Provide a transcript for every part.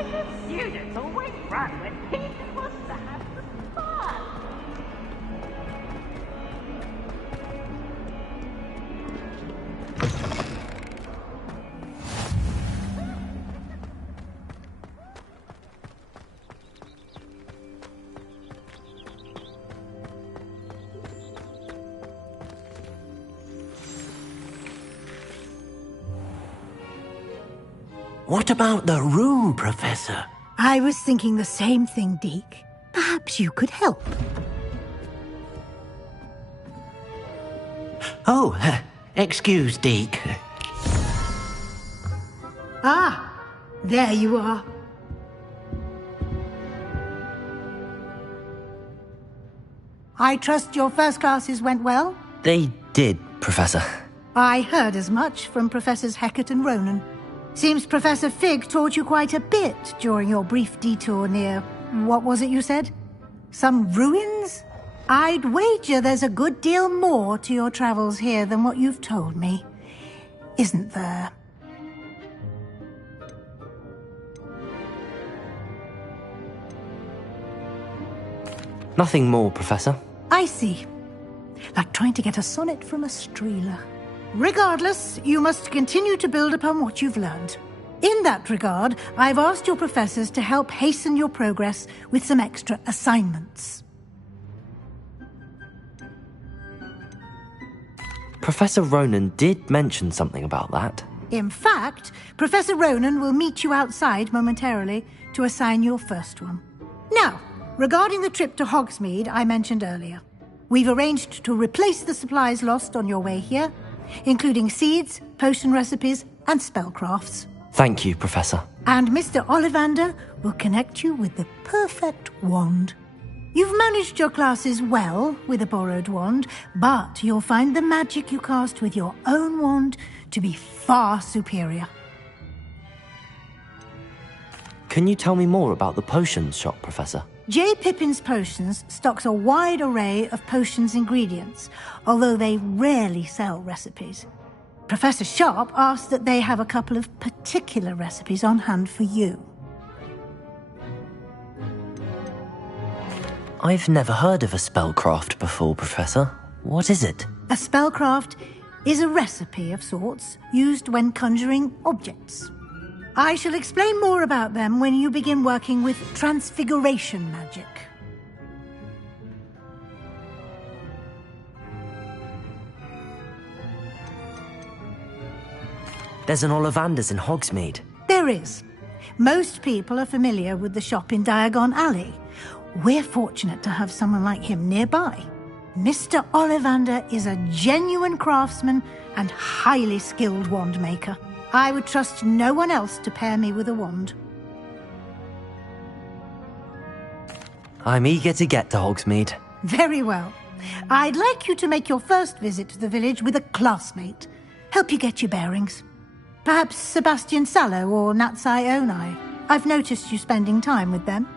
Why do students always run when teachers wants to have some fun? What about the room, Professor? I was thinking the same thing, Deke. Perhaps you could help. Oh, excuse, Deke. Ah, there you are. I trust your first classes went well? They did, Professor. I heard as much from Professors Hecat and Ronan. Seems Professor Fig taught you quite a bit during your brief detour near... what was it you said? Some ruins? I'd wager there's a good deal more to your travels here than what you've told me. Isn't there? Nothing more, Professor. I see. Like trying to get a sonnet from a streeler. Regardless, you must continue to build upon what you've learned. In that regard, I've asked your professors to help hasten your progress with some extra assignments. Professor Ronan did mention something about that. In fact, Professor Ronan will meet you outside momentarily to assign your first one. Now, regarding the trip to Hogsmeade I mentioned earlier, we've arranged to replace the supplies lost on your way here, including seeds, potion recipes, and spellcrafts. Thank you, Professor. And Mr. Ollivander will connect you with the perfect wand. You've managed your classes well with a borrowed wand, but you'll find the magic you cast with your own wand to be far superior. Can you tell me more about the potions shop, Professor? J. Pippin's Potions stocks a wide array of potions ingredients, although they rarely sell recipes. Professor Sharp asked that they have a couple of particular recipes on hand for you. I've never heard of a spellcraft before, Professor. What is it? A spellcraft is a recipe of sorts used when conjuring objects. I shall explain more about them when you begin working with transfiguration magic. There's an Ollivander's in Hogsmeade. There is. Most people are familiar with the shop in Diagon Alley. We're fortunate to have someone like him nearby. Mr. Ollivander is a genuine craftsman and highly skilled wand maker. I would trust no one else to pair me with a wand. I'm eager to get to Hogsmeade. Very well. I'd like you to make your first visit to the village with a classmate. Help you get your bearings. Perhaps Sebastian Sallow or Natsai Onai. I've noticed you spending time with them.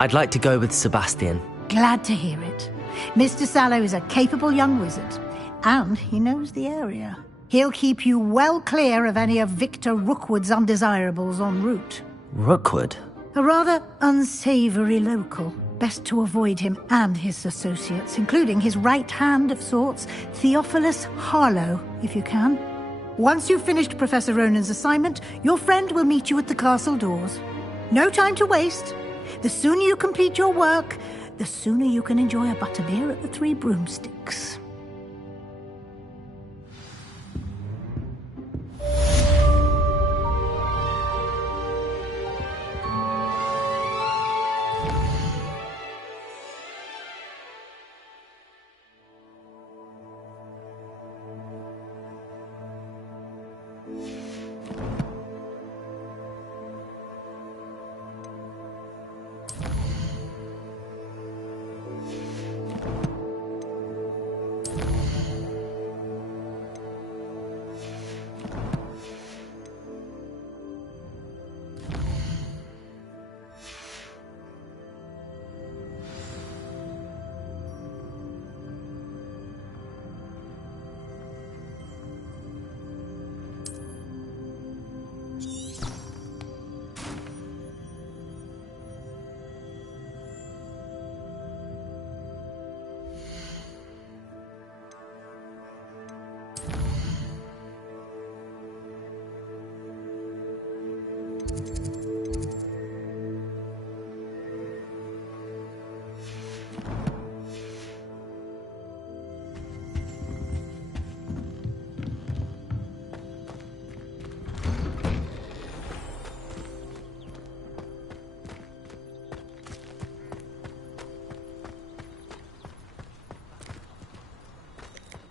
I'd like to go with Sebastian. Glad to hear it. Mr. Sallow is a capable young wizard, and he knows the area. He'll keep you well clear of any of Victor Rookwood's undesirables en route. Rookwood? A rather unsavoury local. Best to avoid him and his associates, including his right hand of sorts, Theophilus Harlow, if you can. Once you've finished Professor Ronan's assignment, your friend will meet you at the castle doors. No time to waste. The sooner you complete your work, the sooner you can enjoy a butterbeer at the Three Broomsticks.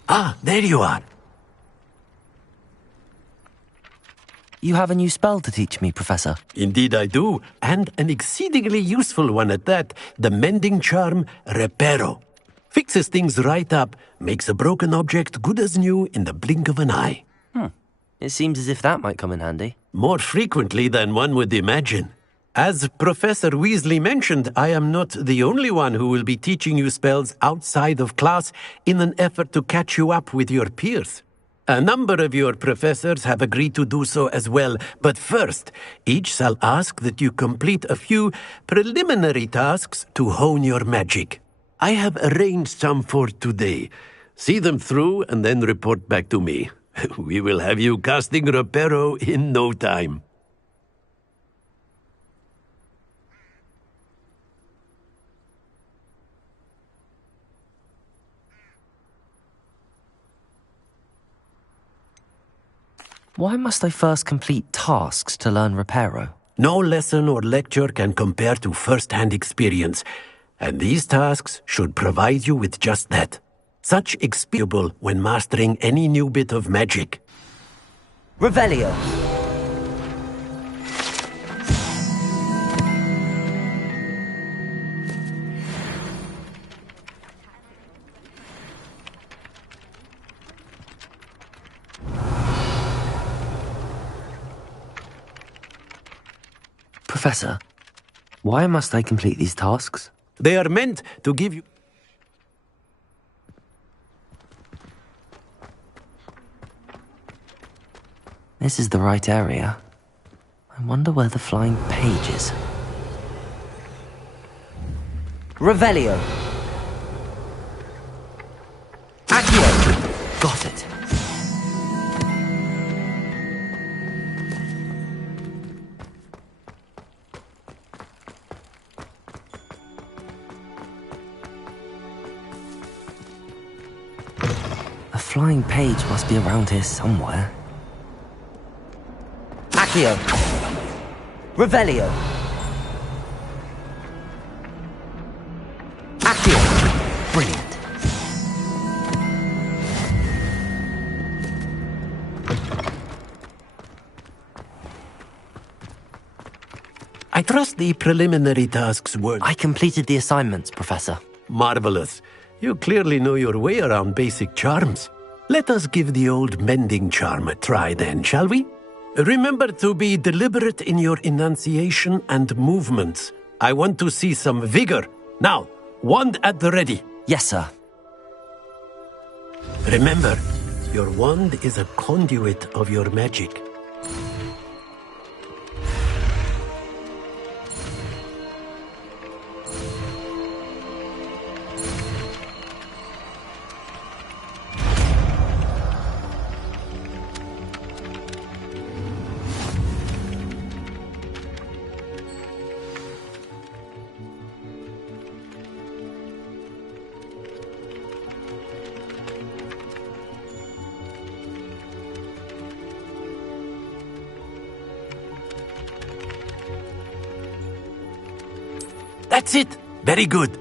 Ah, there you are. You have a new spell to teach me, Professor. Indeed I do, and an exceedingly useful one at that. The mending charm, Reparo. Fixes things right up, makes a broken object good as new in the blink of an eye. It seems as if that might come in handy. More frequently than one would imagine. As Professor Weasley mentioned, I am not the only one who will be teaching you spells outside of class in an effort to catch you up with your peers. A number of your professors have agreed to do so as well, but first, each shall ask that you complete a few preliminary tasks to hone your magic. I have arranged some for today. See them through and then report back to me. We will have you casting Reparo in no time. Why must I first complete tasks to learn Reparo? No lesson or lecture can compare to first-hand experience, and these tasks should provide you with just that. Such experience when mastering any new bit of magic. Revelio. Professor, why must I complete these tasks? They are meant to give you... This is the right area. I wonder where the flying page is. Revelio. Accio. Got it. A flying page must be around here somewhere. Accio. Revelio. Accio. Brilliant. I trust the preliminary tasks were... I completed the assignments, Professor. Marvelous. You clearly know your way around basic charms. Let us give the old mending charm a try then, shall we? Remember to be deliberate in your enunciation and movements. I want to see some vigor. Now, wand at the ready. Yes, sir. Remember, your wand is a conduit of your magic. That's it! Very good.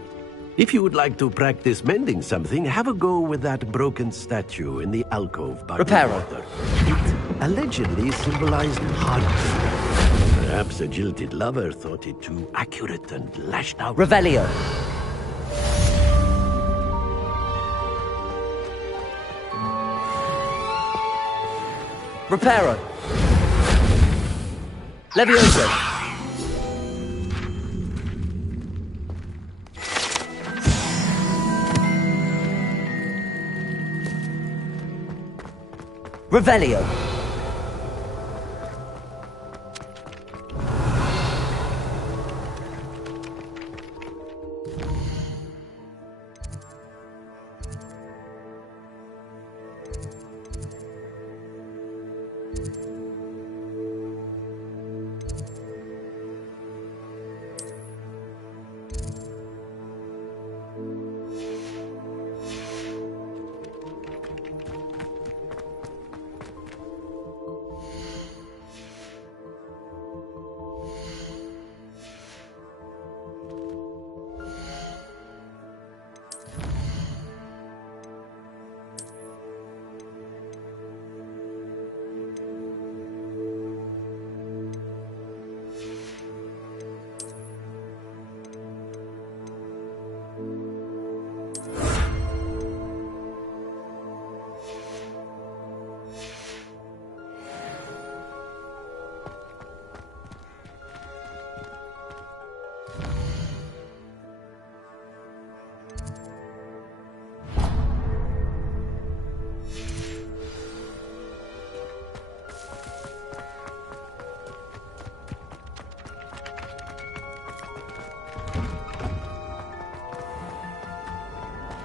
If you would like to practice mending something, have a go with that broken statue in the alcove by the Reparo. water. It allegedly symbolized hardness. Perhaps a jilted lover thought it too accurate and lashed out. Revelio. Reparo. Levioso. Revelio.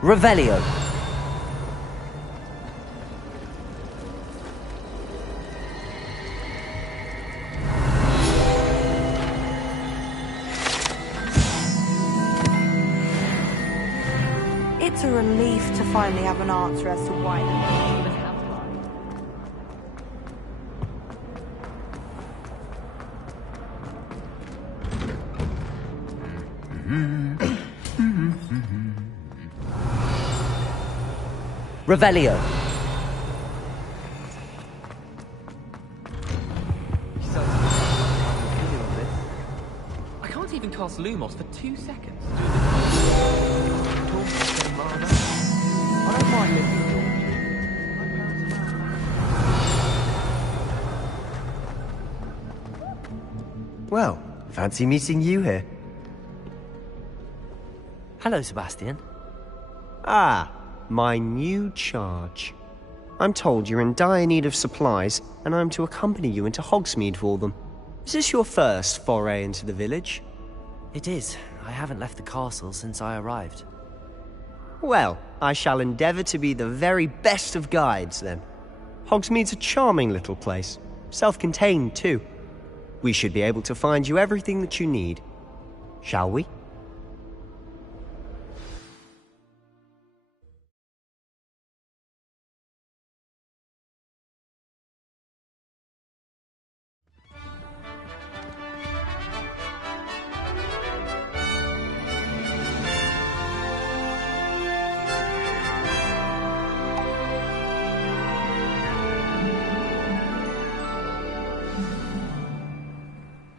Revelio. It's a relief to finally have an answer as to why he was outside. Revelio. I can't even cast Lumos for 2 seconds. I don't mind living. Well, fancy meeting you here. Hello, Sebastian. Ah, my new charge. I'm told you're in dire need of supplies, and I'm to accompany you into Hogsmeade for them. Is this your first foray into the village? It is. I haven't left the castle since I arrived. Well, I shall endeavour to be the very best of guides, then. Hogsmeade's a charming little place. Self-contained, too. We should be able to find you everything that you need. Shall we?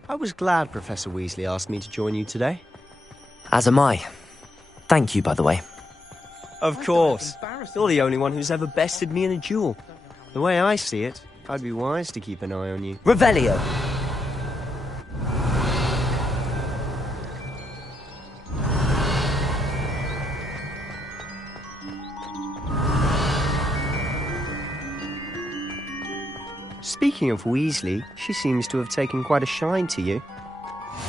I was glad Professor Weasley asked me to join you today. As am I. Thank you, by the way. Of course. You're the only one who's ever bested me in a duel. The way I see it, I'd be wise to keep an eye on you. Revelio. Speaking of Weasley, she seems to have taken quite a shine to you.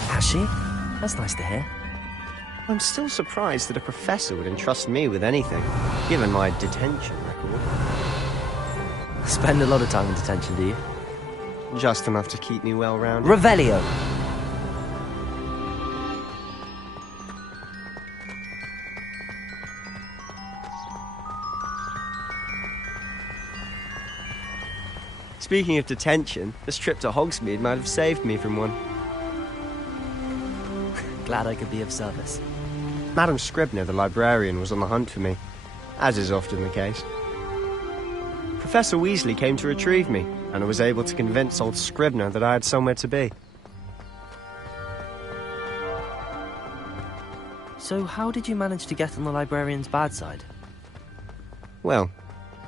Has she? That's nice to hear. I'm still surprised that a professor would entrust me with anything, given my detention record. Spend a lot of time in detention, do you? Just enough to keep me well-rounded. Revelio. Speaking of detention, this trip to Hogsmeade might have saved me from one. Glad I could be of service. Madam Scribner, the librarian, was on the hunt for me, as is often the case. Professor Weasley came to retrieve me, and I was able to convince old Scribner that I had somewhere to be. So how did you manage to get on the librarian's bad side? Well,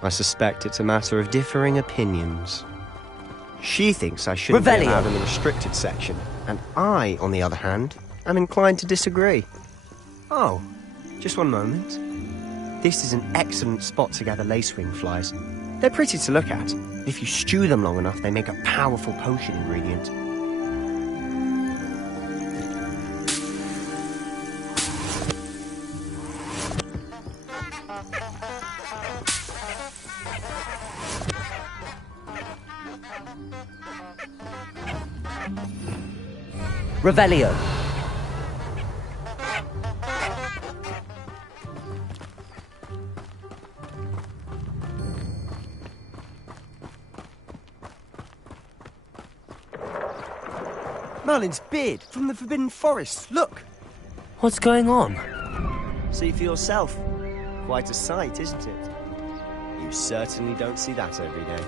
I suspect it's a matter of differing opinions. She thinks I shouldn't be Revelio. allowed in the restricted section, and I, on the other hand, am inclined to disagree. Oh, just one moment. This is an excellent spot to gather lacewing flies. They're pretty to look at. If you stew them long enough, they make a powerful potion ingredient. Revelio. Merlin's beard from the Forbidden Forest. Look! What's going on? See for yourself. Quite a sight, isn't it? You certainly don't see that every day.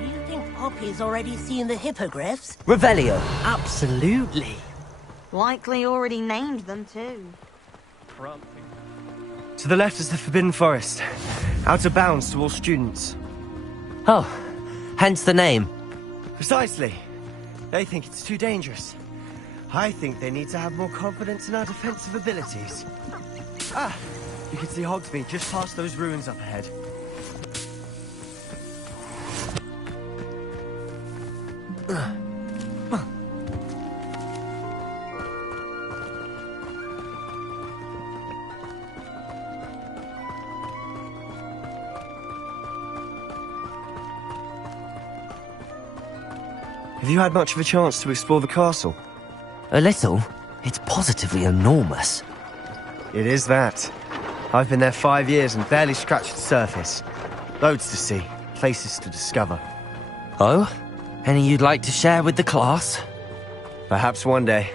You think Poppy's already seen the hippogriffs? Revelio. Absolutely. Likely already named them too. To the left is the Forbidden Forest. Out of bounds to all students. Oh, hence the name. Precisely. They think it's too dangerous. I think they need to have more confidence in our defensive abilities. Ah, you can see Hogsmeade just past those ruins up ahead. Have you had much of a chance to explore the castle? A little. It's positively enormous. It is that. I've been there 5 years and barely scratched the surface. Loads to see, places to discover. Oh? Any you'd like to share with the class? Perhaps one day.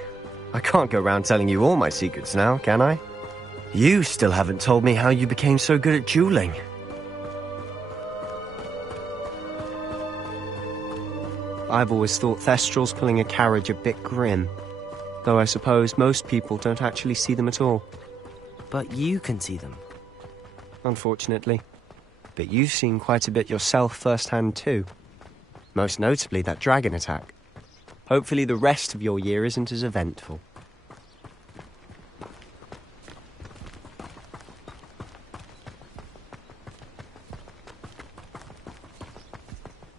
I can't go around telling you all my secrets now, can I? You still haven't told me how you became so good at dueling. I've always thought Thestrals pulling a carriage a bit grim. Though I suppose most people don't actually see them at all. But you can see them. Unfortunately. But you've seen quite a bit yourself firsthand too. Most notably that dragon attack. Hopefully the rest of your year isn't as eventful.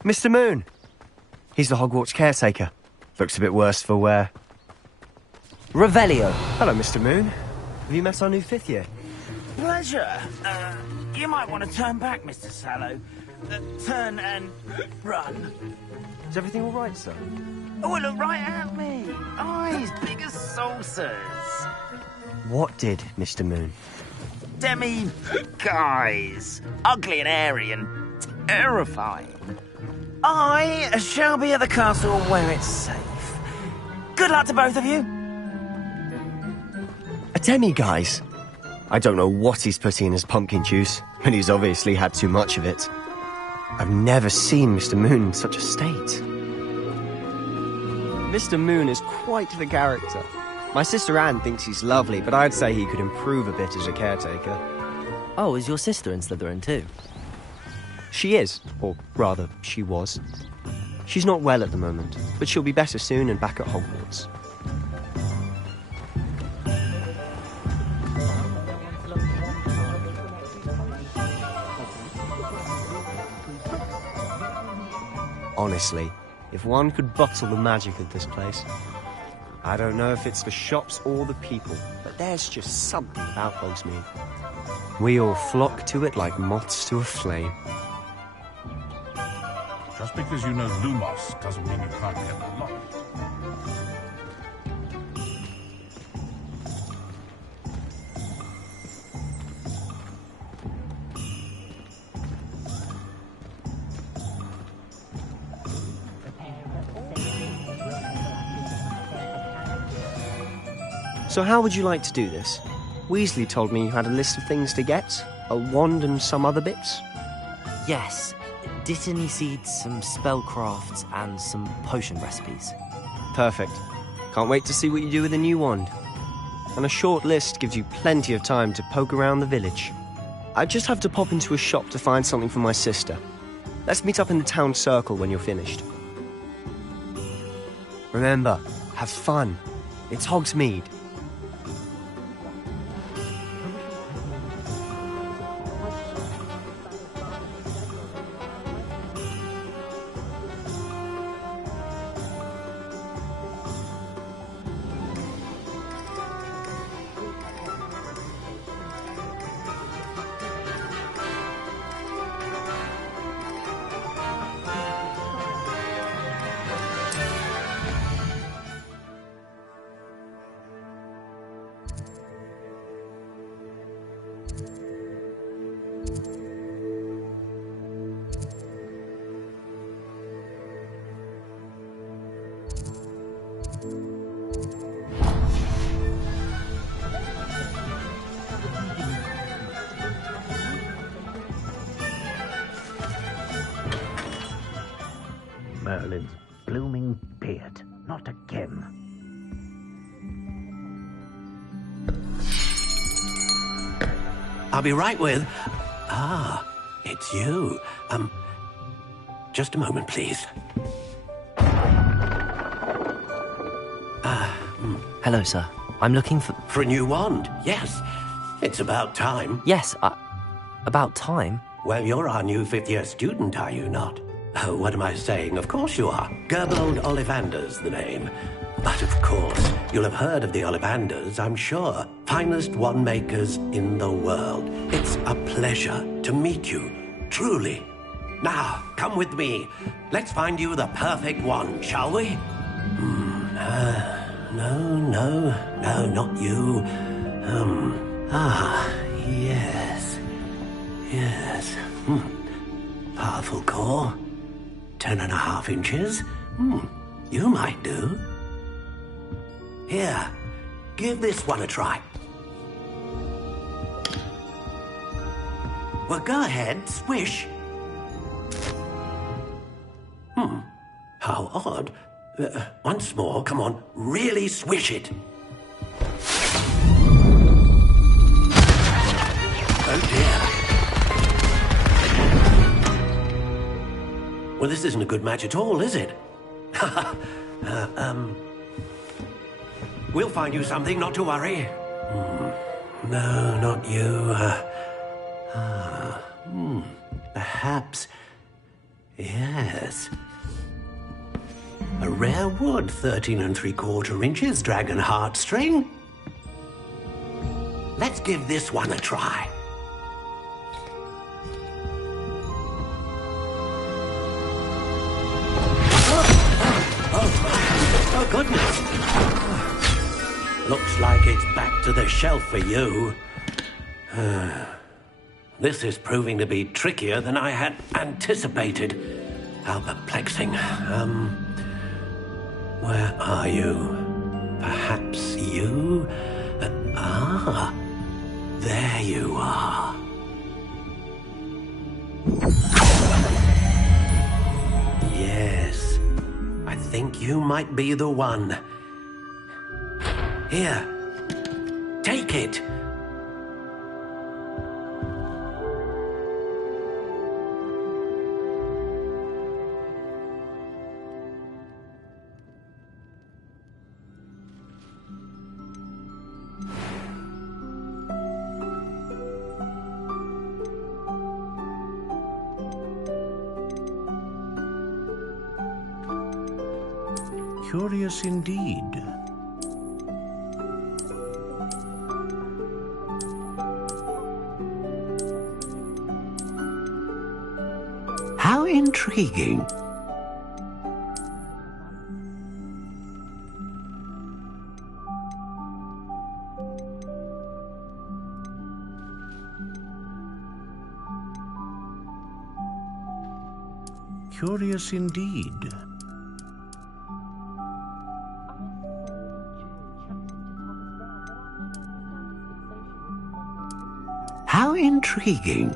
Mr. Moon! He's the Hogwarts caretaker. Looks a bit worse for wear. Revelio. Hello, Mr. Moon. Have you met our new 5th year? Pleasure. You might want to turn back, Mr. Sallow. Turn and run. Is everything all right, sir? Oh, look right at me. Eyes big as saucers. What did, Mr. Moon? Guys. Ugly and airy and terrifying. I shall be at the castle where it's safe. Good luck to both of you. A demi-guise? I don't know what he's putting in his pumpkin juice, but he's obviously had too much of it. I've never seen Mr. Moon in such a state. Mr. Moon is quite the character. My sister Anne thinks he's lovely, but I'd say he could improve a bit as a caretaker. Oh, is your sister in Slytherin too? She is, or rather, she was. She's not well at the moment, but she'll be better soon and back at Hogwarts. Honestly, if one could bottle the magic of this place. I don't know if it's the shops or the people, but there's just something about Hogsmeade. We all flock to it like moths to a flame. Just because you know Lumos doesn't mean you can't get the lot. So how would you like to do this? Weasley told me you had a list of things to get, a wand and some other bits. Yes. Dittany seeds, some spellcrafts, and some potion recipes. Perfect. Can't wait to see what you do with the new wand. And a short list gives you plenty of time to poke around the village. I just have to pop into a shop to find something for my sister. Let's meet up in the town circle when you're finished. Remember, have fun. It's Hogsmeade. Merlin's blooming beard. Not again. I'll be right with... Ah, it's you. Just a moment, please. Hello, sir. I'm looking for... For a new wand, yes. It's about time. Yes, about time? Well, you're our new 5th-year student, are you not? What am I saying? Of course you are. Gerbold Ollivander's the name. But of course, you'll have heard of the Ollivanders, I'm sure. Finest wand makers in the world. It's a pleasure to meet you, truly. Now, come with me. Let's find you the perfect wand, shall we? No, not you. Yes. Powerful core. 10.5 inches. You might do. Here, give this one a try. Well, go ahead, swish. How odd. Once more, come on, really swish it. Oh dear. Well, this isn't a good match at all, is it? We'll find you something, not to worry. No, not you. Perhaps. Yes. A rare wood, 13 3/4 inches, dragon heartstring. Let's give this one a try. Oh, goodness. Looks like it's back to the shelf for you. This is proving to be trickier than I had anticipated. How perplexing. Where are you? Perhaps you? There you are. Yes, I think you might be the one. Here, take it. Curious indeed. How intriguing. Curious indeed. How intriguing.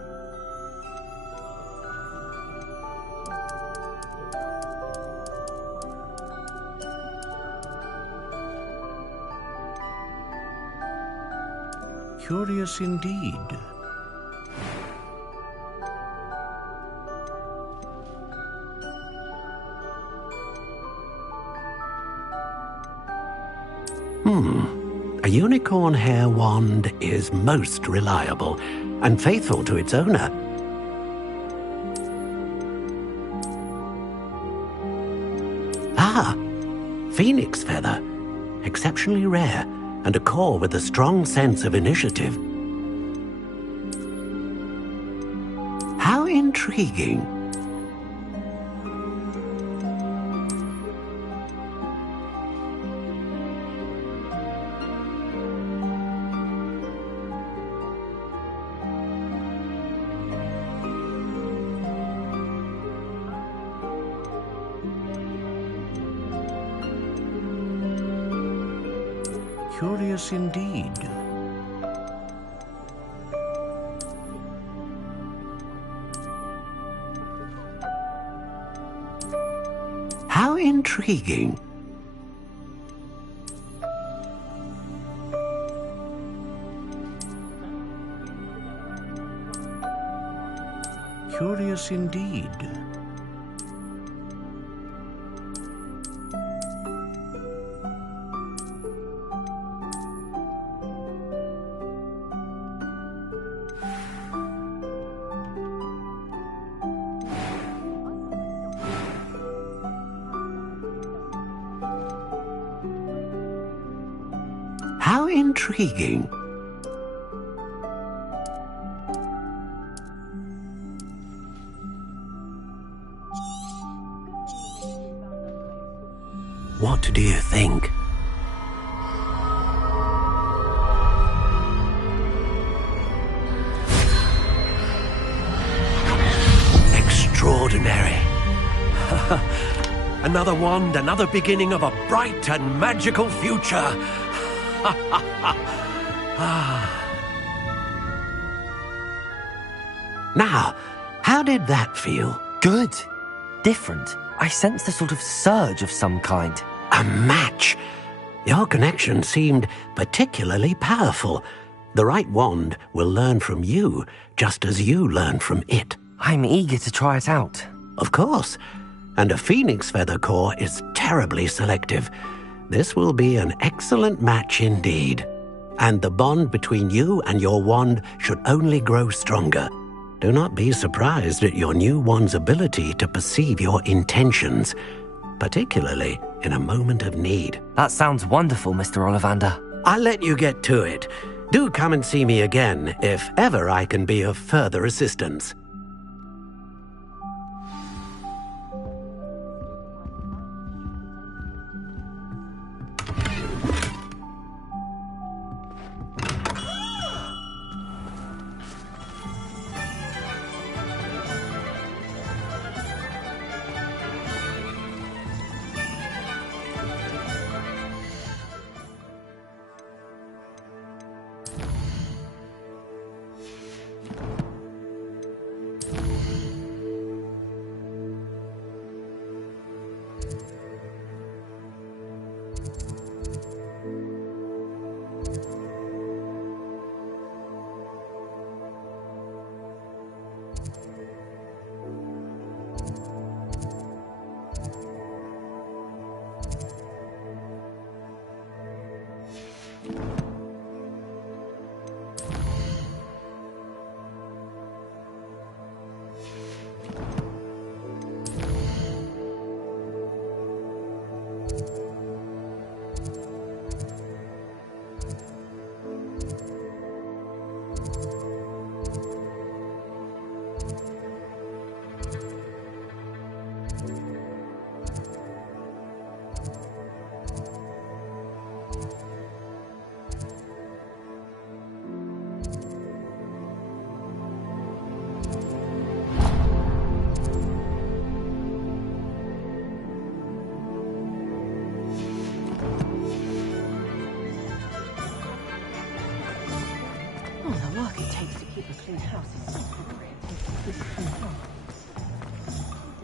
Curious indeed. A unicorn hair wand is most reliable and faithful to its owner. Phoenix feather. Exceptionally rare, and a core with a strong sense of initiative. How intriguing. Curious indeed. How intriguing. Curious indeed. How intriguing. What do you think? Extraordinary. Another wand, another beginning of a bright and magical future. Now, how did that feel? Good. Different. I sensed a sort of surge of some kind. A match. Your connection seemed particularly powerful. The right wand will learn from you, just as you learn from it. I'm eager to try it out. Of course. And a phoenix feather core is terribly selective. This will be an excellent match indeed. And the bond between you and your wand should only grow stronger. Do not be surprised at your new wand's ability to perceive your intentions, particularly in a moment of need. That sounds wonderful, Mr. Ollivander. I'll let you get to it. Do come and see me again if ever I can be of further assistance.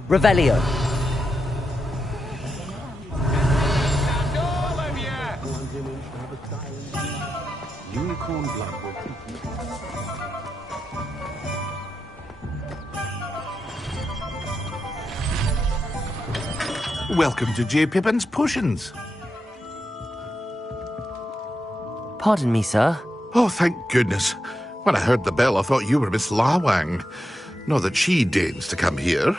Revelio. Unicorn blood will keep you. Welcome to J. Pippin's Potions. Pardon me, sir. Oh, thank goodness. When I heard the bell, I thought you were Miss Lawang. Not that she deigns to come here.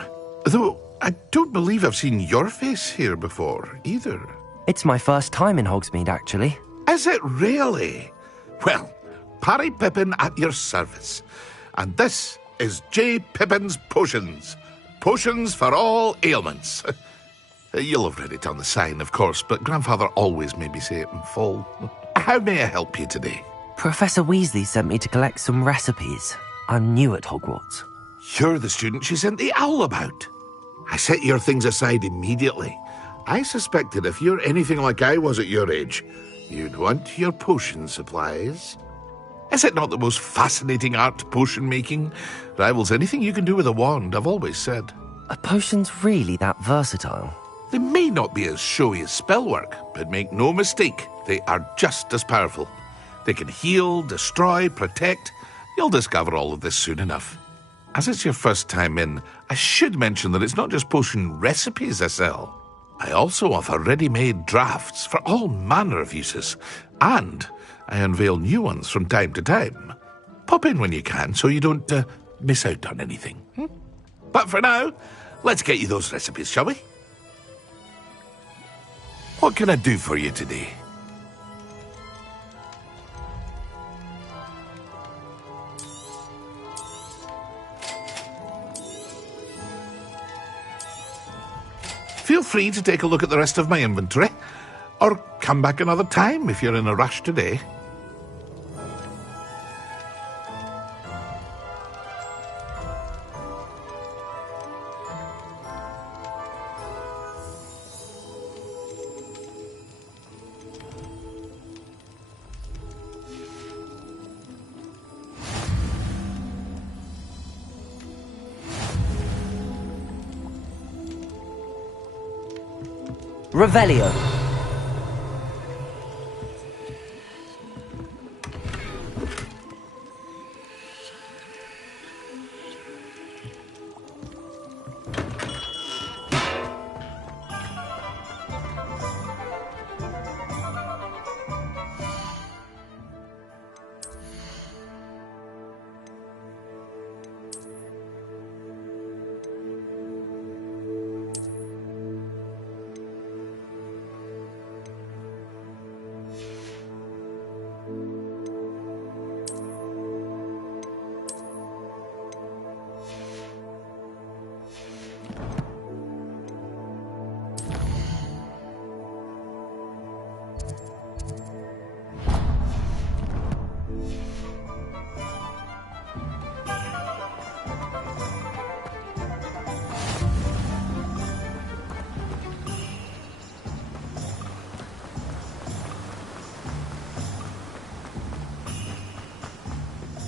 Though I don't believe I've seen your face here before, either. It's my first time in Hogsmeade, actually. Is it really? Well, Parry Pippin at your service. And this is J. Pippin's Potions. Potions for all ailments. You'll have read it on the sign, of course, but Grandfather always made me say it in full. How may I help you today? Professor Weasley sent me to collect some recipes. I'm new at Hogwarts. You're the student she sent the owl about. I set your things aside immediately. I suspected if you're anything like I was at your age, you'd want your potion supplies. Is it not the most fascinating art, potion making? Rivals anything you can do with a wand, I've always said. Are potions really that versatile? They may not be as showy as spellwork, but make no mistake, they are just as powerful. They can heal, destroy, protect. You'll discover all of this soon enough. As it's your first time in, I should mention that it's not just potion recipes I sell. I also offer ready-made drafts for all manner of uses, and I unveil new ones from time to time. Pop in when you can so you don't miss out on anything. But for now, let's get you those recipes, shall we? What can I do for you today? free to take a look at the rest of my inventory, or come back another time if you're in a rush today. Revelio.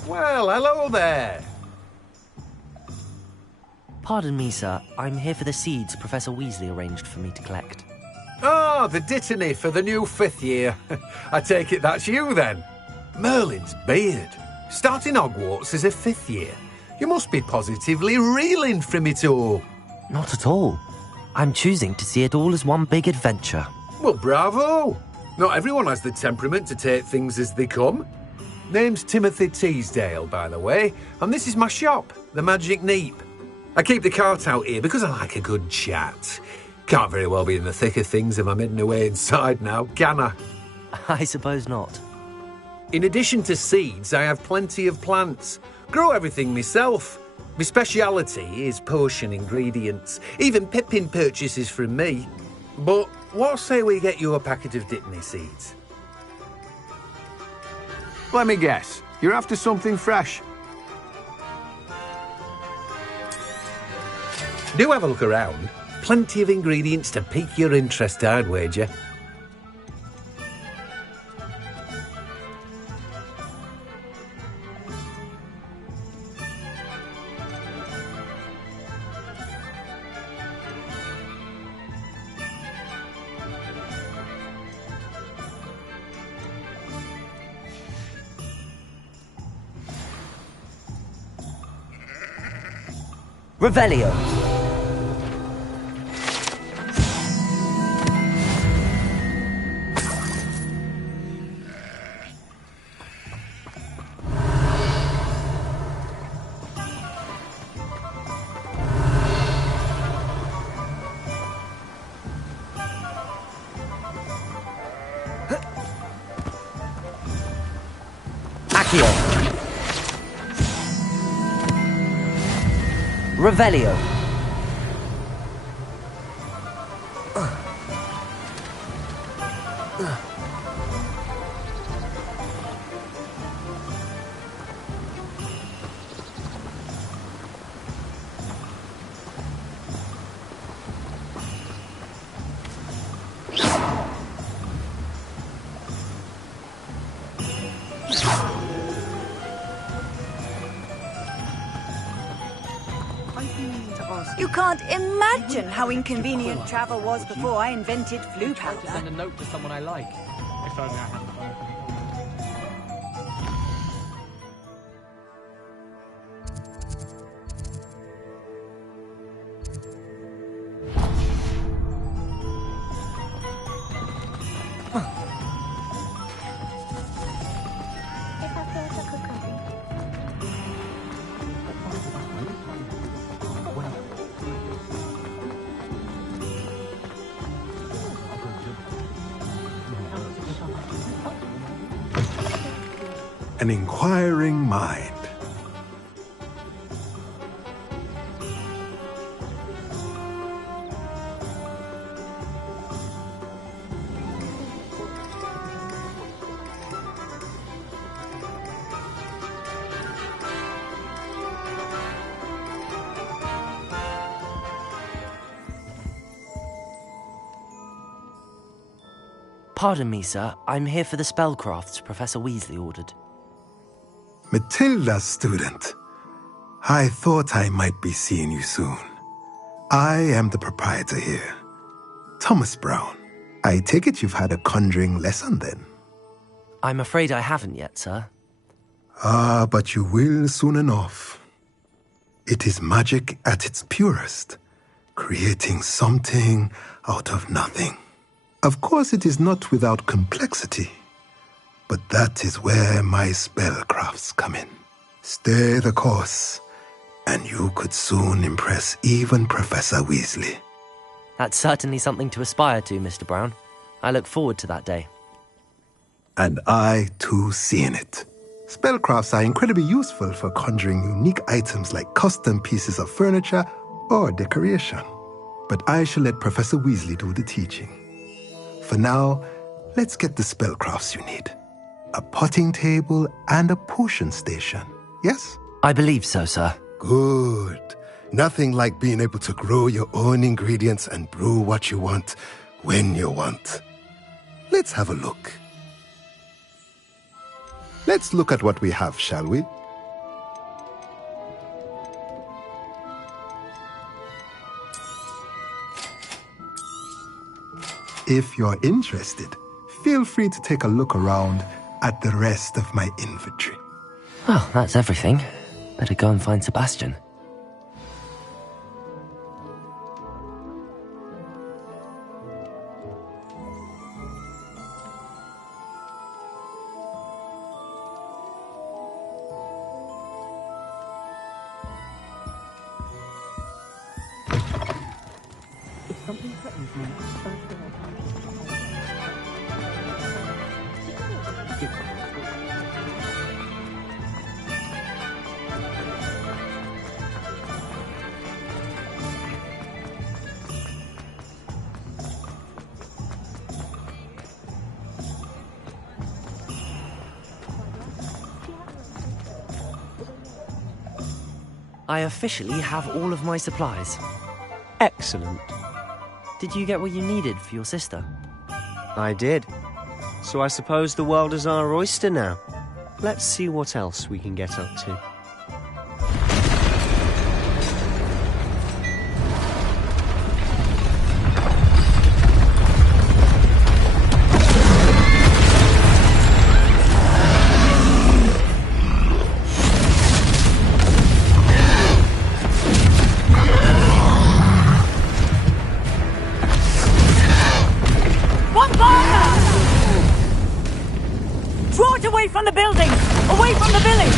Well, hello there. Pardon me, sir. I'm here for the seeds Professor Weasley arranged for me to collect. Oh, the Dittany for the new 5th year. I take it that's you, then. Merlin's beard. Starting Hogwarts as a 5th year. You must be positively reeling from it all. Not at all. I'm choosing to see it all as one big adventure. Well, bravo. Not everyone has the temperament to take things as they come. Name's Timothy Teasdale, by the way, and this is my shop, the Magic Neep. I keep the cart out here because I like a good chat. Can't very well be in the thick of things if I'm hidden away inside now, can I? I suppose not. In addition to seeds, I have plenty of plants. Grow everything myself. My speciality is potion ingredients. Even Pippin purchases from me. But what say we get you a packet of Dittany seeds? Let me guess. You're after something fresh. Do have a look around. Plenty of ingredients to pique your interest, I'd wager. Revelio. Accio. Revelio. You can't imagine how inconvenient travel was before I invented flu powder. To send a note to someone I like. If only I had the phone. An inquiring mind. Pardon me, sir. I'm here for the spellcrafts Professor Weasley ordered. Matilda's student. I thought I might be seeing you soon. I am the proprietor here, Thomas Brown. I take it you've had a conjuring lesson then? I'm afraid I haven't yet, sir. Ah, but you will soon enough. It is magic at its purest, creating something out of nothing. Of course, it is not without complexity, but that is where my spellcrafts come in. Stay the course, and you could soon impress even Professor Weasley. That's certainly something to aspire to, Mr. Brown. I look forward to that day. And I, too, see in it. Spellcrafts are incredibly useful for conjuring unique items like custom pieces of furniture or decoration. But I shall let Professor Weasley do the teaching. For now, let's get the spellcrafts you need. A potting table and a potion station, yes? I believe so, sir. Good. Nothing like being able to grow your own ingredients and brew what you want, when you want. Let's have a look. Let's look at what we have, shall we? If you're interested, feel free to take a look around at the rest of my inventory. Well, that's everything. Better go and find Sebastian. I officially have all of my supplies. Excellent. Did you get what you needed for your sister? I did. So I suppose the world is our oyster now. Let's see what else we can get up to. Away from the building! Away from the village!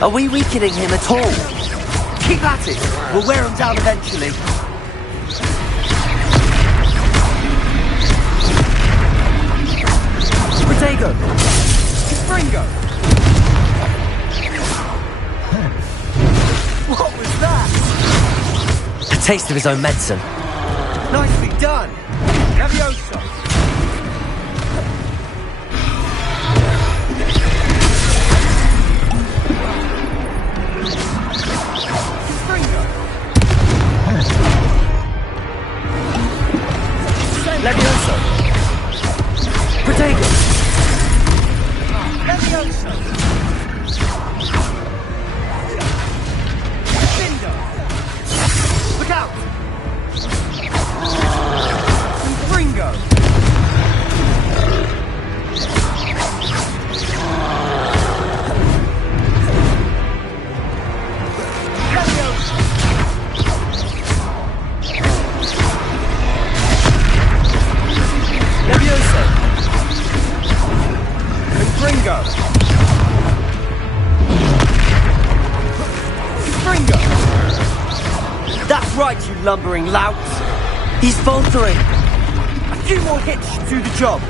Are we weakening him at all? Keep at it! We'll wear him down eventually. Protego! Springo! What was that? A taste of his own medicine. Nicely done! Levioso! Levioso! Protego! Levioso! Cindo! Look out! Ringo! Levioso! Ringo! Ringo! That's right, you lumbering lout! He's faltering! A few more hits should do the job.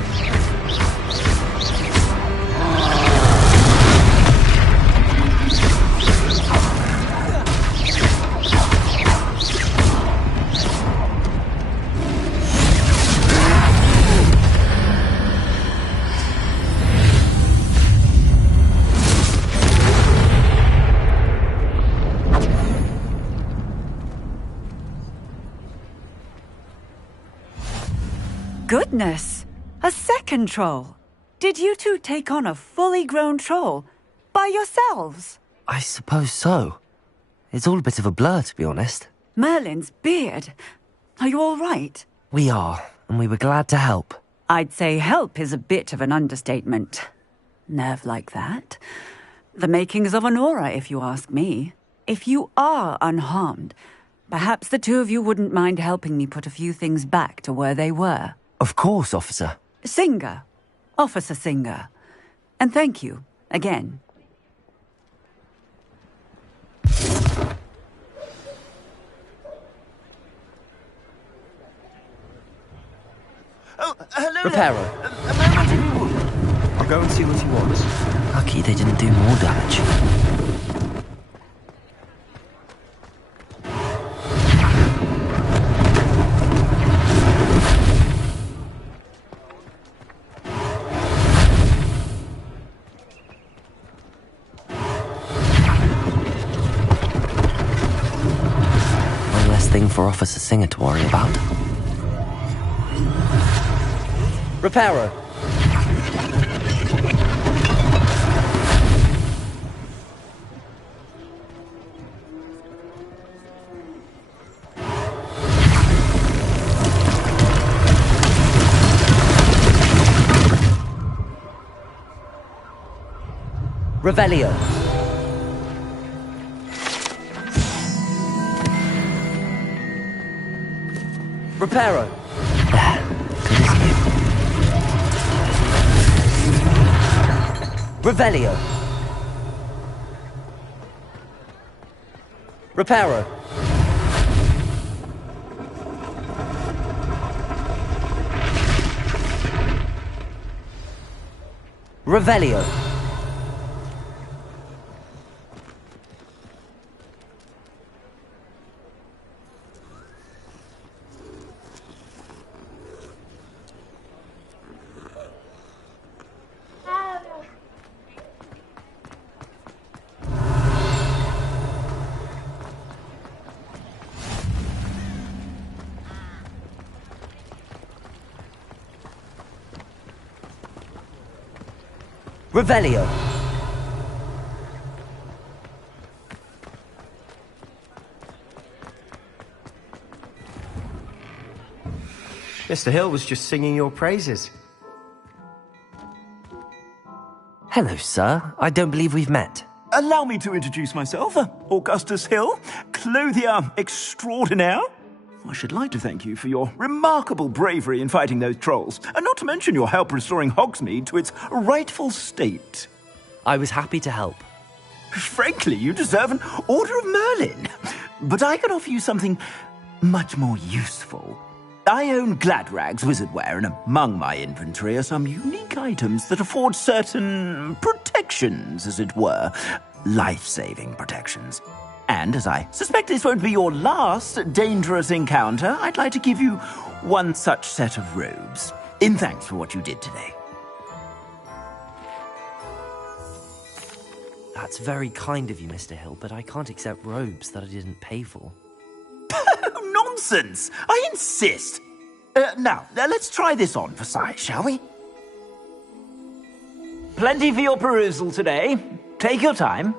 goodness! A second troll! Did you two take on a fully grown troll? By yourselves? I suppose so. It's all a bit of a blur, to be honest. Merlin's beard. Are you all right? We are, and we were glad to help. I'd say help is a bit of an understatement. Nerve like that. The makings of an aura, if you ask me. If you are unharmed, perhaps the two of you wouldn't mind helping me put a few things back to where they were. Of course, officer. Singer. Officer Singer. And thank you, again. Oh, hello Reparo. there. A moment if you would. I'll go and see what he wants. Lucky they didn't do more damage. One less thing for Officer Singer to worry about. Reparo. Revelio. Reparo. Good as new. Revelio. Reparo. Revelio. Revelio. Mr. Hill was just singing your praises. Hello, sir. I don't believe we've met. Allow me to introduce myself, Augustus Hill, clothier extraordinaire. I should like to thank you for your remarkable bravery in fighting those trolls, and not to mention your help restoring Hogsmeade to its rightful state. I was happy to help. Frankly, you deserve an Order of Merlin. But I can offer you something much more useful. I own Gladrag's wizardware, and among my inventory are some unique items that afford certain protections, as it were. Life-saving protections. And as I suspect this won't be your last dangerous encounter, I'd like to give you one such set of robes, in thanks for what you did today. That's very kind of you, Mr. Hill, but I can't accept robes that I didn't pay for. Nonsense! I insist! Now, let's try this on for size, shall we? Plenty for your perusal today. Take your time.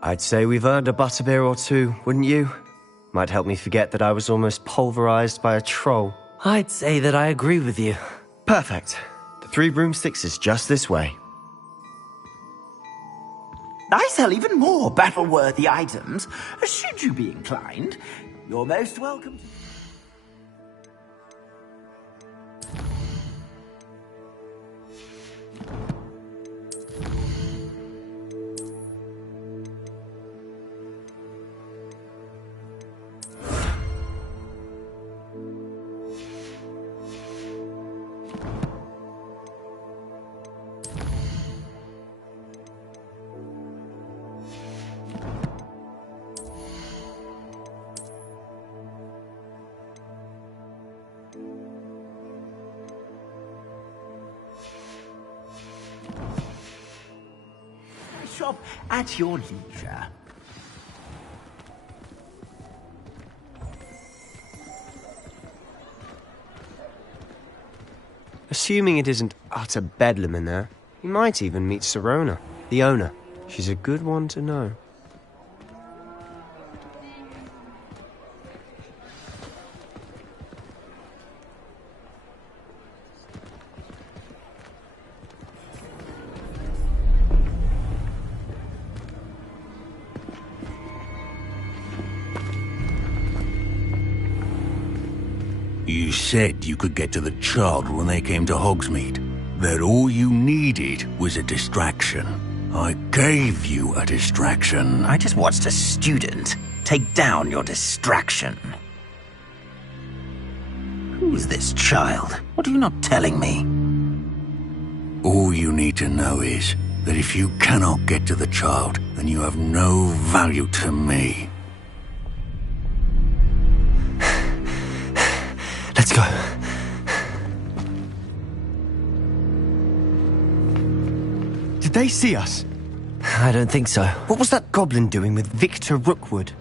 I'd say we've earned a butterbeer or two, wouldn't you? Might help me forget that I was almost pulverized by a troll. I'd say that I agree with you. Perfect. The 3 broomsticks is just this way. I sell even more battle-worthy items. Should you be inclined, you're most welcome. shop at your leisure. Assuming it isn't utter bedlam in there, you might even meet Sirona, the owner. She's a good one to know. You said you could get to the child when they came to Hogsmeade. That all you needed was a distraction. I gave you a distraction. I just watched a student take down your distraction. Who's this child? What are you not telling me? All you need to know is that if you cannot get to the child, then you have no value to me. Let's go. Did they see us? I don't think so. What was that goblin doing with Victor Rookwood?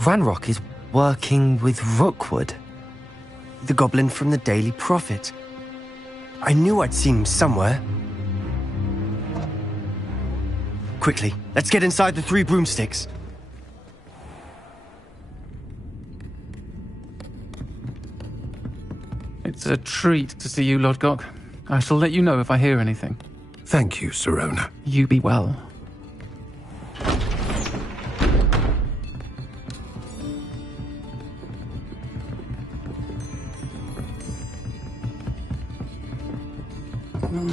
Ranrock is working with Rookwood. The goblin from the Daily Prophet. I knew I'd seen him somewhere. Quickly, let's get inside the Three Broomsticks. It's a treat to see you, Lodgok. I shall let you know if I hear anything. Thank you, Sirona. You be well.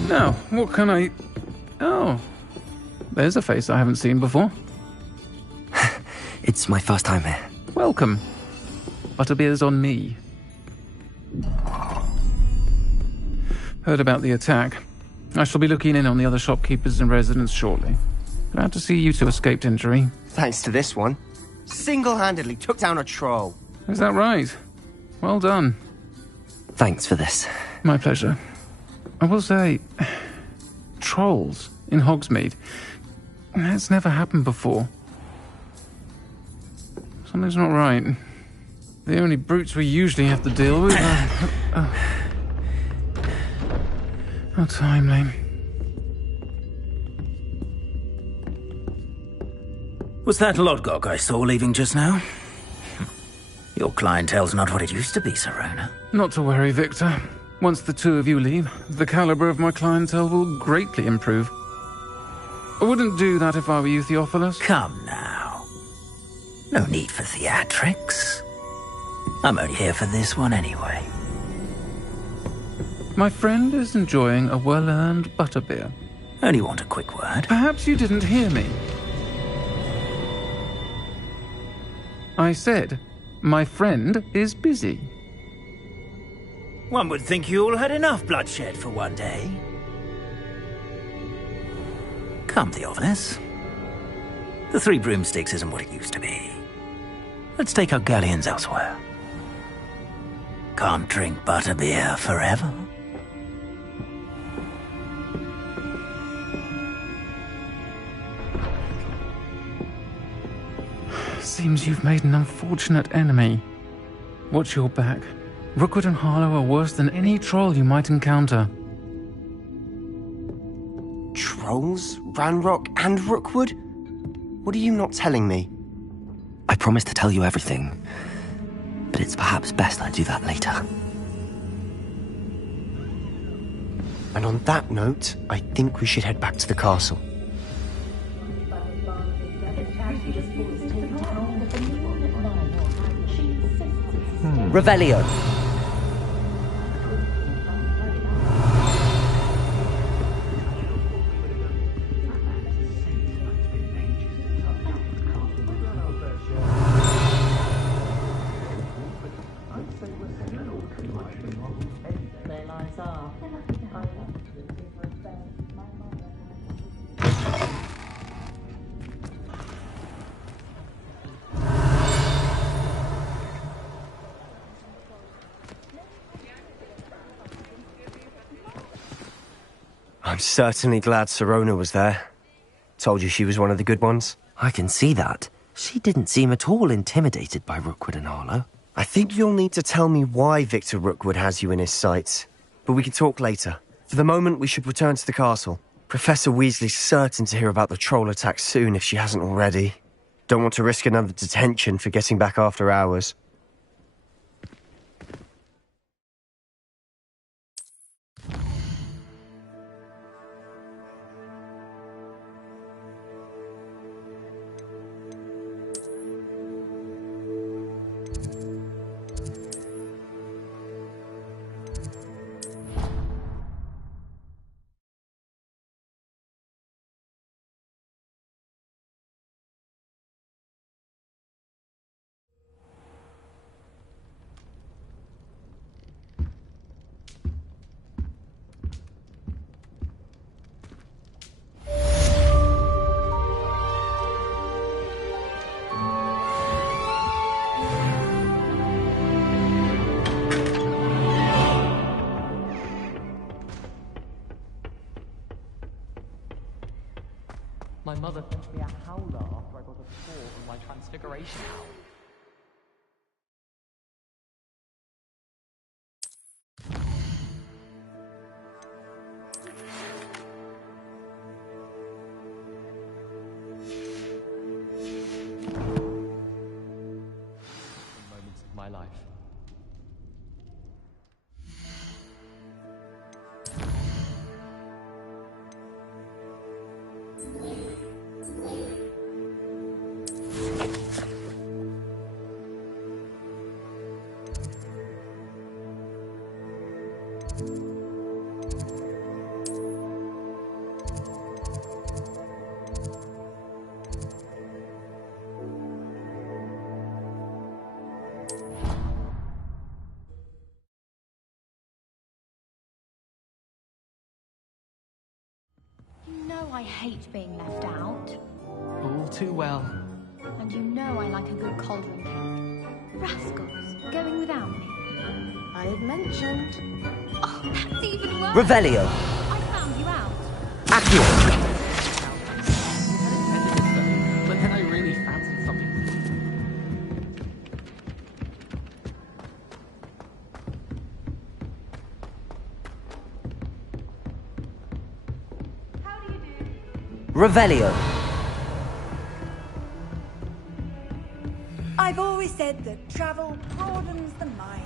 Now, what can I... Oh, there's a face I haven't seen before. It's my first time here. Welcome. Butterbeer's on me. Heard about the attack. I shall be looking in on the other shopkeepers and residents shortly. Glad to see you two escaped injury. Thanks to this one. Single-handedly took down a troll. Is that right? Well done. Thanks for this. My pleasure. I will say, trolls in Hogsmeade. That's never happened before. Something's not right. The only brutes we usually have to deal with are... How timely. Was that Lodgok I saw leaving just now? Your clientele's not what it used to be, Sirona. Not to worry, Victor. Once the two of you leave, the caliber of my clientele will greatly improve. I wouldn't do that if I were you, Theophilus. Come now. No need for theatrics. I'm only here for this one anyway. My friend is enjoying a well-earned butterbeer. Only want a quick word. Perhaps you didn't hear me. I said, my friend is busy. One would think you all had enough bloodshed for one day. Come, Theophilus. The Three Broomsticks isn't what it used to be. Let's take our galleons elsewhere. Can't drink butterbeer forever. Seems you've made an unfortunate enemy. Watch your back. Rookwood and Harlow are worse than any troll you might encounter. Trolls? Ranrock and Rookwood? What are you not telling me? I promise to tell you everything, but it's perhaps best I do that later. And on that note, I think we should head back to the castle. Revelio. I'm certainly glad Sirona was there. told you she was one of the good ones. I can see that. She didn't seem at all intimidated by Rookwood and Harlow. I think you'll need to tell me why Victor Rookwood has you in his sights. But we can talk later. For the moment, we should return to the castle. Professor Weasley's certain to hear about the troll attack soon if she hasn't already. Don't want to risk another detention for getting back after hours. My mother sent me a howler after I got a score from my transfiguration howl. Moments of my life. You know I hate being left out. All too well. And you know I like a good cauldron cake. Rascals, going without me. I had mentioned. Oh, that's even worse. Revelio. I found you out. Accio. But then I really fancied something. Revelio. I've always said that travel broadens the mind.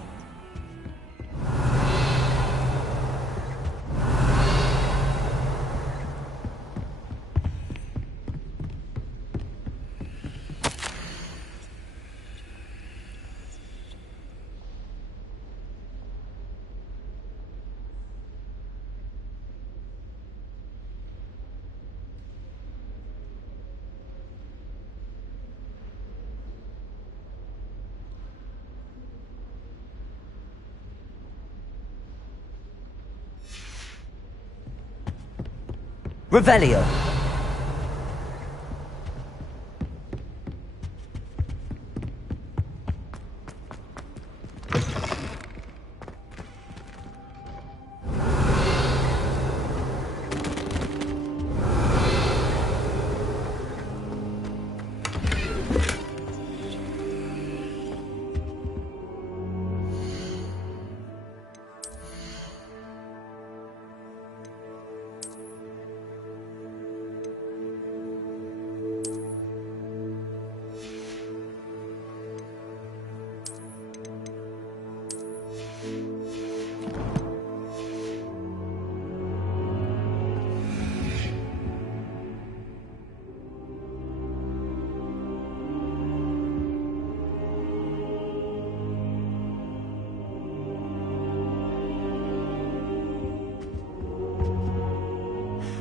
Revelio.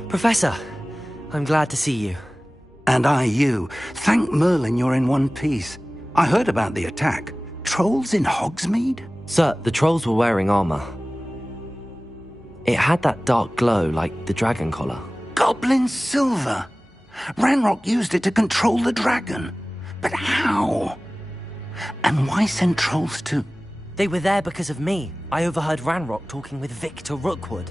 Professor, I'm glad to see you. And I you. Thank Merlin you're in one piece. I heard about the attack. Trolls in Hogsmeade? Sir, the trolls were wearing armor. It had that dark glow like the dragon collar. Goblin silver! Ranrock used it to control the dragon. But how? And why send trolls to... They were there because of me. I overheard Ranrock talking with Victor Rookwood.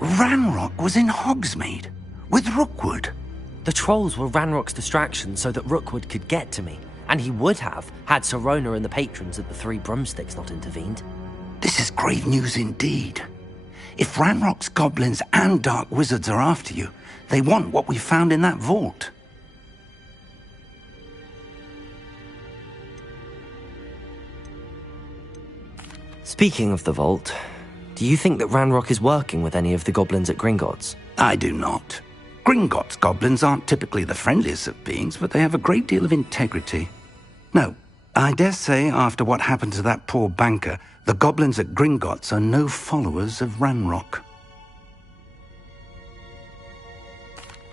Ranrock was in Hogsmeade? With Rookwood? The trolls were Ranrock's distraction so that Rookwood could get to me, and he would have had Sirona and the patrons at the Three Broomsticks not intervened. This is grave news indeed. If Ranrock's goblins and dark wizards are after you, they want what we found in that vault. Speaking of the vault, do you think that Ranrock is working with any of the goblins at Gringotts? I do not. Gringotts goblins aren't typically the friendliest of beings, but they have a great deal of integrity. No, I dare say after what happened to that poor banker, the goblins at Gringotts are no followers of Ranrock.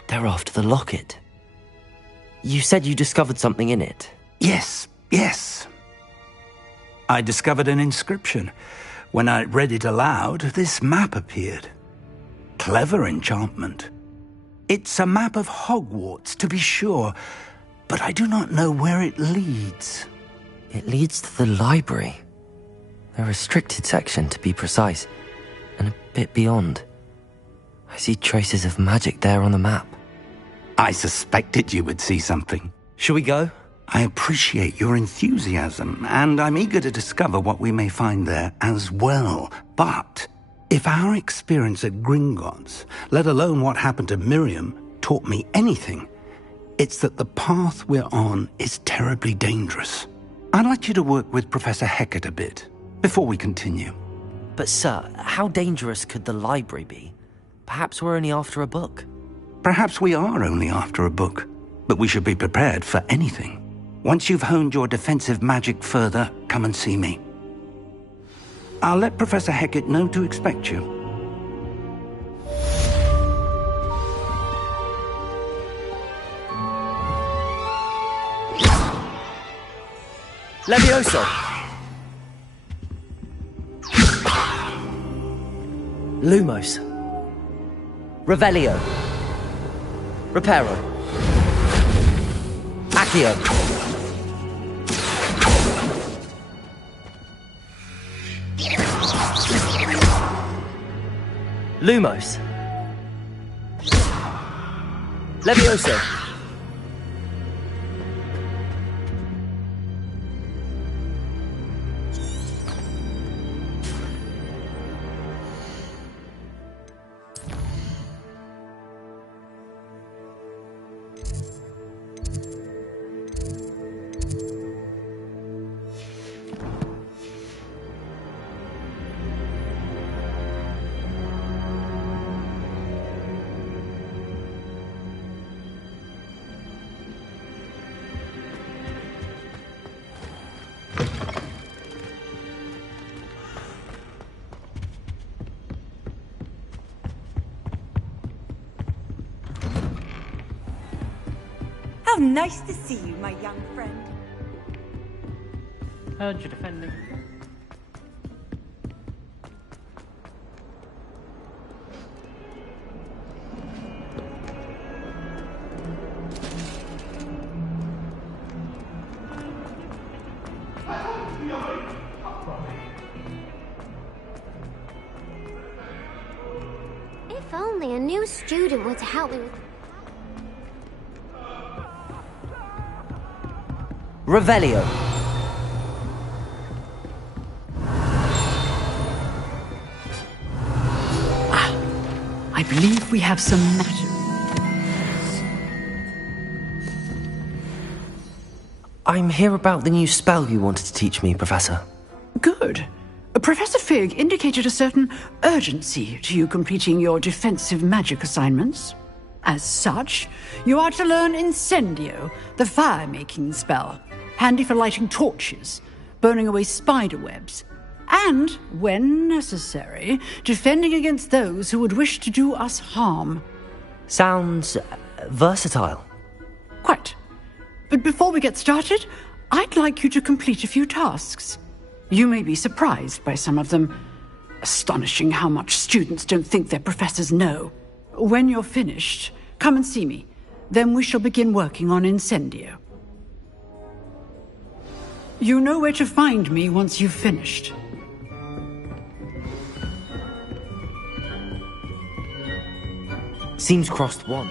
They're after the locket. You said you discovered something in it. Yes. I discovered an inscription. When I read it aloud, this map appeared. Clever enchantment. It's a map of Hogwarts, to be sure, but I do not know where it leads. It leads to the library. The restricted section, to be precise, and a bit beyond. I see traces of magic there on the map. I suspected you would see something. Shall we go? I appreciate your enthusiasm, and I'm eager to discover what we may find there as well. But if our experience at Gringotts, let alone what happened to Miriam, taught me anything, it's that the path we're on is terribly dangerous. I'd like you to work with Professor Hecat a bit before we continue. But sir, how dangerous could the library be? Perhaps we're only after a book. Perhaps we are only after a book, but we should be prepared for anything. Once you've honed your defensive magic further, come and see me. I'll let Professor Hecat know to expect you. Levioso! Lumos. Revelio. Reparo. Accio. Lumos. Levioso. How nice to see you, my young friend. Heard you defending. If only a new student were to help me with... Revelio. I believe we have some matter. I'm here about the new spell you wanted to teach me, Professor. Good. Professor Fig indicated a certain urgency to you completing your defensive magic assignments. As such, you are to learn Incendio, the fire-making spell, handy for lighting torches, burning away spider webs, and, when necessary, defending against those who would wish to do us harm. Sounds versatile. Quite. But before we get started, I'd like you to complete a few tasks. You may be surprised by some of them. Astonishing how much students don't think their professors know. When you're finished, come and see me. Then we shall begin working on Incendio. You know where to find me once you've finished. Seems crossed one.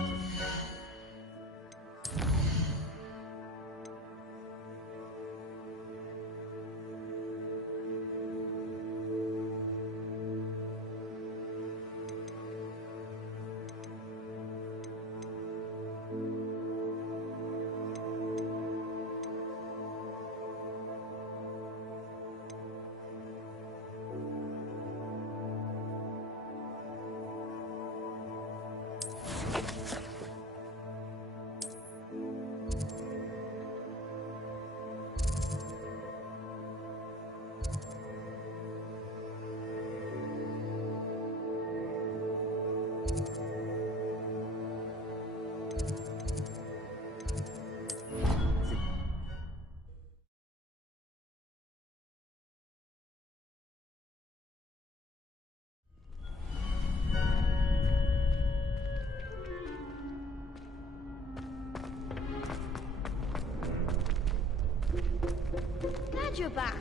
Glad you're back.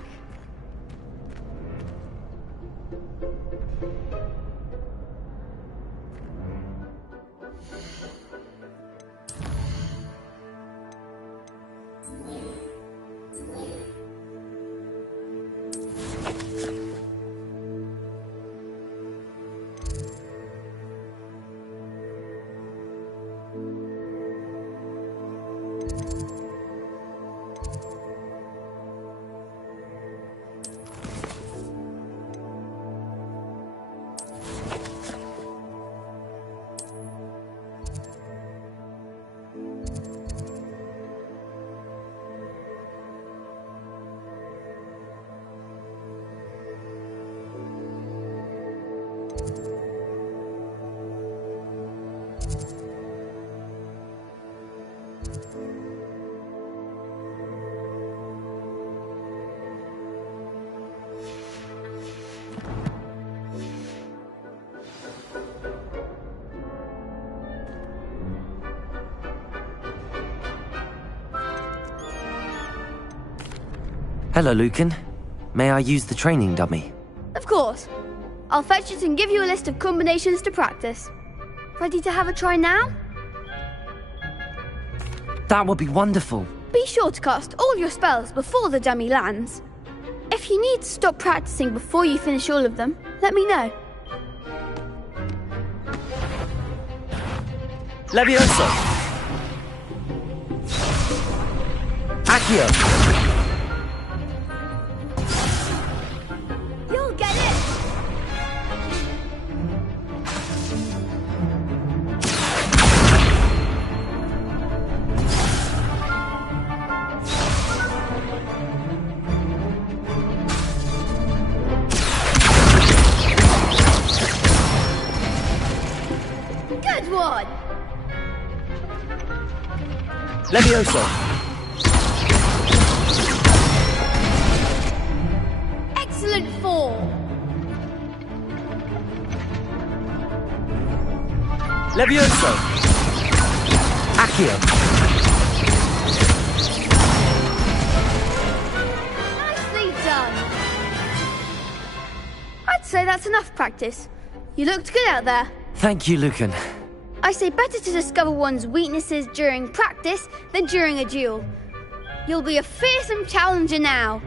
Hello, Lucan. May I use the training dummy? Of course. I'll fetch it and give you a list of combinations to practice. Ready to have a try now? That would be wonderful. Be sure to cast all your spells before the dummy lands. If you need to stop practicing before you finish all of them, let me know. Levioso! Accio! You'll get it! Good one! Levioso! Excellent form! Levioso! Accio! Nicely done! I'd say that's enough practice. You looked good out there. Thank you, Lucan. I say better to discover one's weaknesses during practice than during a duel. You'll be a fearsome challenger now.